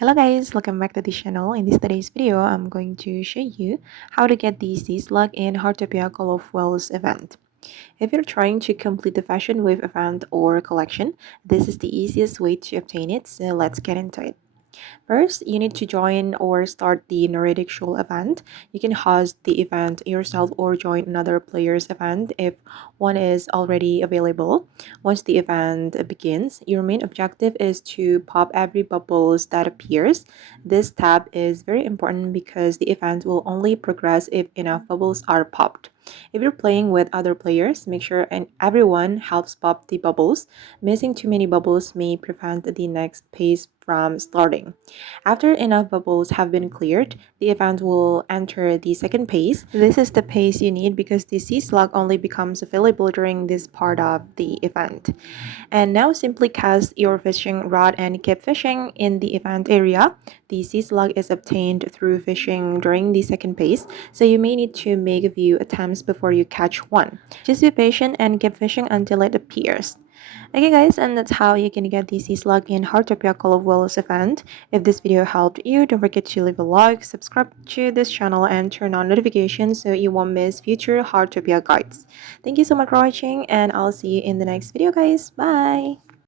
Hello guys, welcome back to the channel. In today's video, I'm going to show you how to get the Sea Slug in Heartopia Call of Wells event. If you're trying to complete the Fashion Wave event or collection, this is the easiest way to obtain it, so let's get into it. First, you need to join or start the Nordic Shoal event. You can host the event yourself or join another player's event if one is already available. Once the event begins, your main objective is to pop every bubbles that appears. This tab is very important because the event will only progress if enough bubbles are popped. If you're playing with other players, make sure and everyone helps pop the bubbles. Missing too many bubbles may prevent the next phase from starting. After enough bubbles have been cleared, the event will enter the second phase. This is the phase you need because the sea slug only becomes available during this part of the event. And now simply cast your fishing rod and keep fishing in the event area. The sea slug is obtained through fishing during the second phase, so you may need to make a few attempts before you catch one. Just be patient and keep fishing until it appears. Okay guys, and that's how you can get the Sea Slug in Heartopia Call of Wells event. If this video helped you, don't forget to leave a like, subscribe to this channel, and turn on notifications so you won't miss future Heartopia guides. Thank you so much for watching, and I'll see you in the next video guys. Bye!